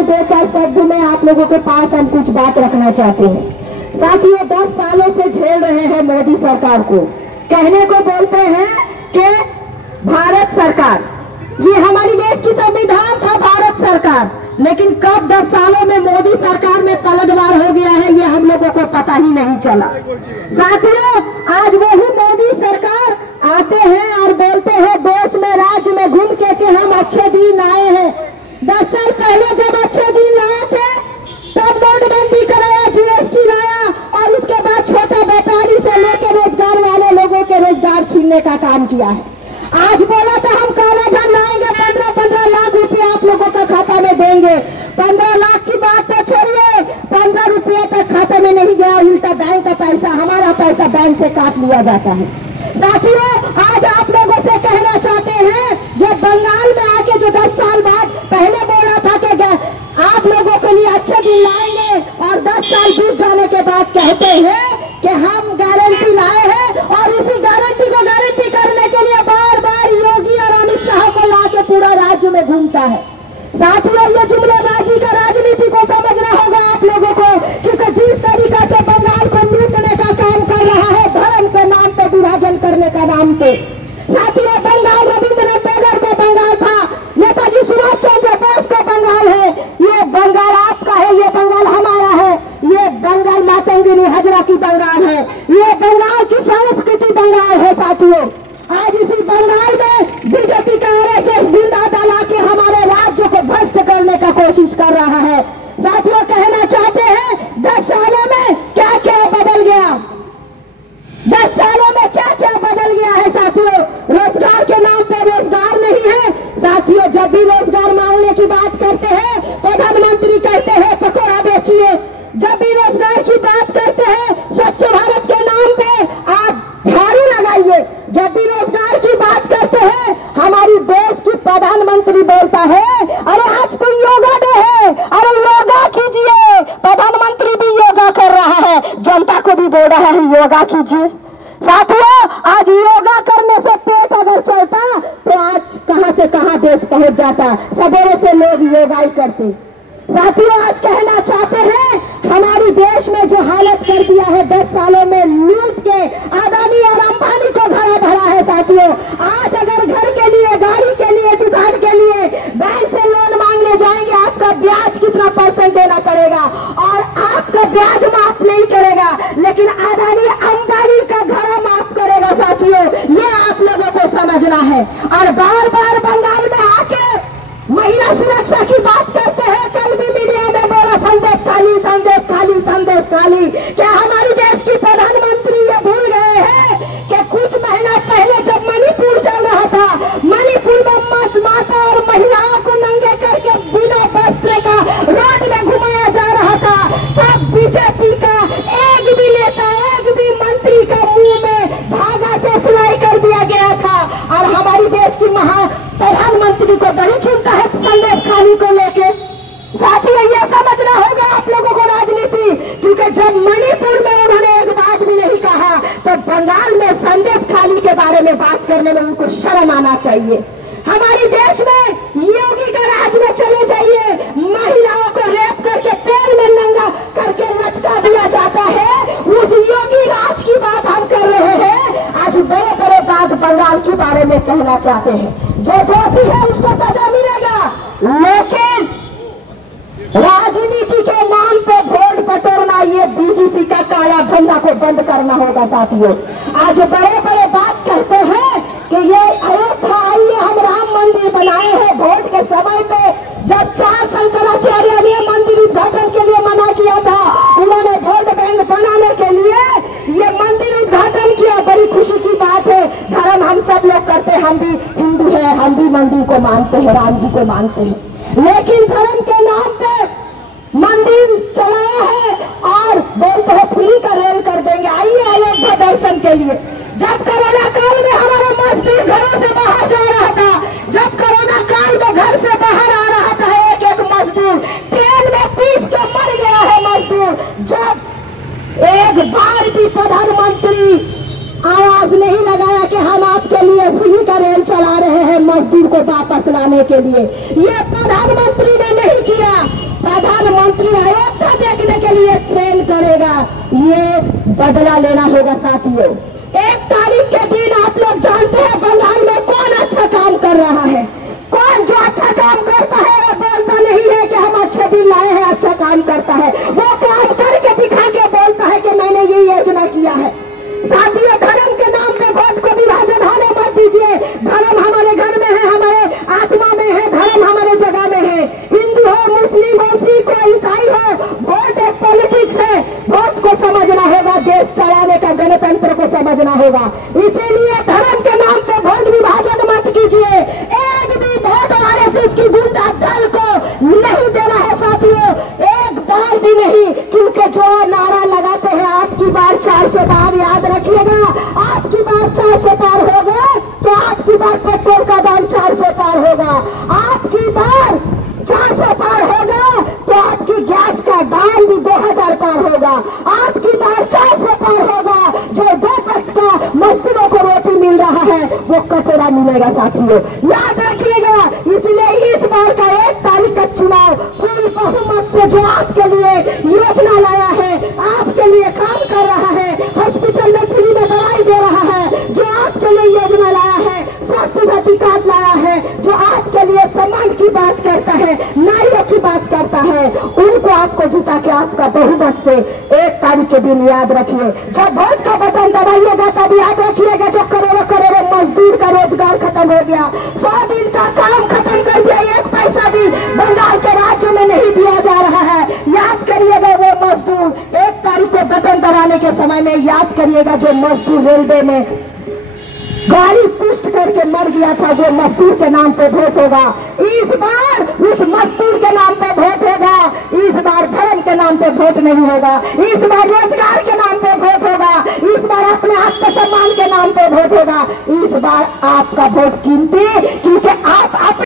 में 2-4 शब्द में आप लोगों के पास हम कुछ बात रखना चाहते हैं। साथियों, 10 सालों से झेल रहे हैं मोदी सरकार को। कहने को बोलते हैं कि भारत सरकार, ये हमारी देश की संविधान था भारत सरकार, लेकिन कब 10 सालों में मोदी सरकार में पलटवार हो गया है ये हम लोगों को पता ही नहीं चला। साथियों, आज वही मोदी सरकार आते हैं और बोलते हैं देश में राज्य में घूम के हम अच्छे दिन आए हैं। 10 साल पहले जब अच्छे दिन लाए थे तब नोटबंदी कराया, जीएसटी लाया और उसके बाद छोटे व्यापारी से लेकर रोजगार वाले लोगों के रोजगार छीनने का काम किया है। आज बोला था हम काला धन लाएंगे, 15-15 लाख रुपए आप लोगों का खाता में देंगे। 15 लाख की बात तो छोड़िए, 15 रुपये तक खाते में नहीं गया, उल्टा बैंक का पैसा, हमारा पैसा बैंक से काट लिया जाता है। साथियों, आज आप लोगों से कहना चाहते हैं, जो बंगाल में आके जो 10 साल बाद पहले बोला था कि आप लोगों के लिए अच्छे दिन लाएंगे और 10 साल बीत जाने के बाद कहते हैं कि हम गारंटी लाए हैं और उसी गारंटी को गारंटी करने के लिए बार बार योगी और अमित शाह को लाके पूरा राज्य में घूमता है। साथियों, ये जुमलेबाजी का राजनीति को समझना होगा आप लोगों को, क्योंकि जिस तरीका से बंगाल को लूटने का काम कर रहा है धर्म के नाम पे, विभाजन करने का नाम पे। साथियों, बंगाल रविंद्रनाथ टैगोर का बंगाल था, नेताजी सुभाष चंद्र बोस का बंगाल है। ये बंगाल आपका है, ये बंगाल हमारा है, ये बंगाल मातंगिनी हजरा की बंगाल है, ये बंगाल की संस्कृति बंगाल है। साथियों, आज इसी बंगाल में बीजेपी का आरएसएस गुंडा दल आके हमारे राज्य को भ्रष्ट करने का कोशिश कर रहा है। साथियों, कहना चाहते हैं 10 सालों में क्या क्या बदल गया, 10 सालों में क्या क्या बदल गया है। साथियों, रोजगार के नाम पे रोजगार नहीं है। साथियों, जब भी रोजगार मांगने की बात करते हैं प्रधानमंत्री कहते हैं पकौड़ा बेचिए। जब भी रोजगार की बात करते हैं स्वच्छ भारत के नाम पे आप झाड़ू लगाइए। जब भी रोजगार की बात करते हैं हमारी देश की प्रधानमंत्री बोलता है अरे आज तो योगा डे है, अरे योगा कीजिए। प्रधानमंत्री भी योगा कर रहा है, जनता को भी बोल रहा है योगा कीजिए। साथियों, आज योगा करने से पेट अगर चलता तो आज कहां से कहां देश पहुंच जाता। सवेरे से लोग योगा ही करते। साथियों, आज कहना चाहते हैं हमारी देश में जो हालत कर दिया है 10 सालों में लूट के अदानी और अंबानी को घड़ा भरा है। साथियों, आज अगर घर के लिए, गाड़ी के लिए, दुकान के लिए बैंक से लोन मांगने जाएंगे आपका ब्याज कितना % देना पड़ेगा और आपका ब्याज माफ नहीं करेगा, लेकिन अदानी अंबानी का घड़ा माफ करेगा। साथियों, ये आप लोगों को समझना है। और बार बार बंगाल में आके महिला सुरक्षा की बात करते हैं। कल भी मीडिया में बोला संदेश खाली, संदेश खाली, संदेश खाली। क्या हमारी देश की प्रधानमंत्री ये भूल गए हैं कि कुछ महीना पहले जब मणिपुर चल रहा था, मणिपुर में माता और महिलाओं को नंगे करके बिना वस्त्र का रोड में घुमाया जा रहा था, तब बीजेपी का एक भी नेता, एक भी मंत्री का मुंह में धागा से सिलाई कर दिया गया था। और हमारी देश की प्रधानमंत्री को बड़ी चिंता है संदेश खाली को लेके। साथियों, ये समझना होगा आप लोगों को राजनीति, क्योंकि जब मणिपुर में उन्होंने एक बात भी नहीं कहा तो बंगाल में संदेश खाली के बारे में बात करने में उनको शर्म आना चाहिए। हमारे देश में योगी का राज में चले जाइए, महिलाओं को रेप करके पैर में नंगा करके लटका दिया जाता है। उस योगी राज की बात हम कर रहे हैं। आज बड़े बड़े बात बंगाल के बारे में कहना चाहते हैं। जो दोषी है उसको सजा मिलेगा, लेकिन राजनीति के नाम पे वोट बटोरना, ये बीजेपी का काला धंधा को बंद करना होगा। साथियों, आज बड़े बड़े बात कहते हैं कि ये अयोध्या आइए हम राम मंदिर बनाए हैं। वोट के समय पे जब 4 शंकराचार्य ने मंदिर उद्घाटन के लिए मना किया था, उन्होंने वोट बैंक बनाने के लिए ये मंदिर उद्घाटन किया। बड़ी खुशी की बात है, धर्म हम सब लोग करते हैं, हम भी हिंदू है, हम भी मंदिर को मानते हैं, राम जी को मानते हैं, लेकिन धर्म के नाम पे मंदिर चलाया है और बोलते हैं फ्री का रेल कर देंगे, आइए अयोध्या दर्शन के लिए। जब कोरोना काल में हमारा मजदूर घरों से बाहर जा रहा था, जब कोरोना काल में घर से बाहर आ रहा था एक एक मजदूर, ट्रेन में पीस के मर गया है मजदूर। जब एक बार भी प्रधानमंत्री आवाज नहीं लगाया कि हम आपके लिए फ्री का रेल चला रहे हैं मजदूर को वापस लाने के लिए, ये प्रधानमंत्री ने नहीं किया। बदला लेना होगा साथियों। 1 तारीख के दिन आप लोग जानते हैं बंगाल में कौन अच्छा काम कर रहा है। कौन जो अच्छा काम करता है वो बोलता नहीं है कि हम अच्छे दिन लाए हैं, अच्छा काम करता है, वो काम करके दिखा के बोलता है कि मैंने ये योजना किया है। साथियों, धर्म के नाम पे वोट को विभाजन होने मत दीजिए। धर्म हमारे घर में है, हमारे आत्मा में है, धर्म हमारे जगह में है। हिंदू हो, मुस्लिम हो, सिख हो, ईसाई हो, वोट एक पॉलिटिक्स है। वोट को समझना होगा, देश चलाने का गणतंत्र को समझना होगा। इसीलिए धर्म के नाम पे वोट विभाजन मत कीजिए। एक भी वोट आरएसएस की गुंडा दल को नहीं देना है साथियों, एक बार भी नहीं। क्योंकि जो नारा लगाते हैं आपकी बार 400 पार, याद रखिएगा, आपकी बार 400 पार होगा तो आपकी बार पेट्रोल का दाम 400 पार होगा। आपकी बार 400 पार होगा तो आपकी गैस का दाम भी 2000 पार होगा। आपकी बार 400 पार होगा, जो 2 पक्ष का मजदूरों को रोटी मिल रहा है वो कचरा मिलेगा साथियों, याद रखिएगा। इसलिए इस बार का 1 तारीख का चुनाव पूरी बहुमत से जो आपके लिए योजना लाया है, आपके लिए काम कर रहा है, हॉस्पिटल में फ्री में दवाई दे रहा है, जो आपके लिए योजना लाया है, स्वास्थ्य साथी कार्ड लाया है, जो आपके लिए सम्मान की बात करता है, नारियों की बात करता है, उनको आपको जिता के आपका बहुमत से 1 तारीख के दिन याद रखिए। जब वोट का बटन दबाइएगा तब याद रखिएगा जो करोड़ों करोड़ों मजदूर का रोजगार खत्म हो गया, 100 दिन का काम खत्म कर दिया, 1 पैसा भी बंगाल के राज्य में नहीं दिया जा रहा है। याद करिएगा वो मजदूर 1 तारीख को बटन दबाने के समय में, याद करिएगा जो मजदूर रेलवे में गाड़ी पुष्ट करके मर गया था, वो मजदूर के नाम पे वोट होगा। इस बार उस मजदूर के नाम पे वोट होगा। इस बार धर्म के नाम पे वोट नहीं होगा। इस बार रोजगार के नाम पे वोट होगा। इस बार अपने आत्मसम्मान के नाम पे वोट होगा। इस बार आपका वोट कीमती, क्योंकि आप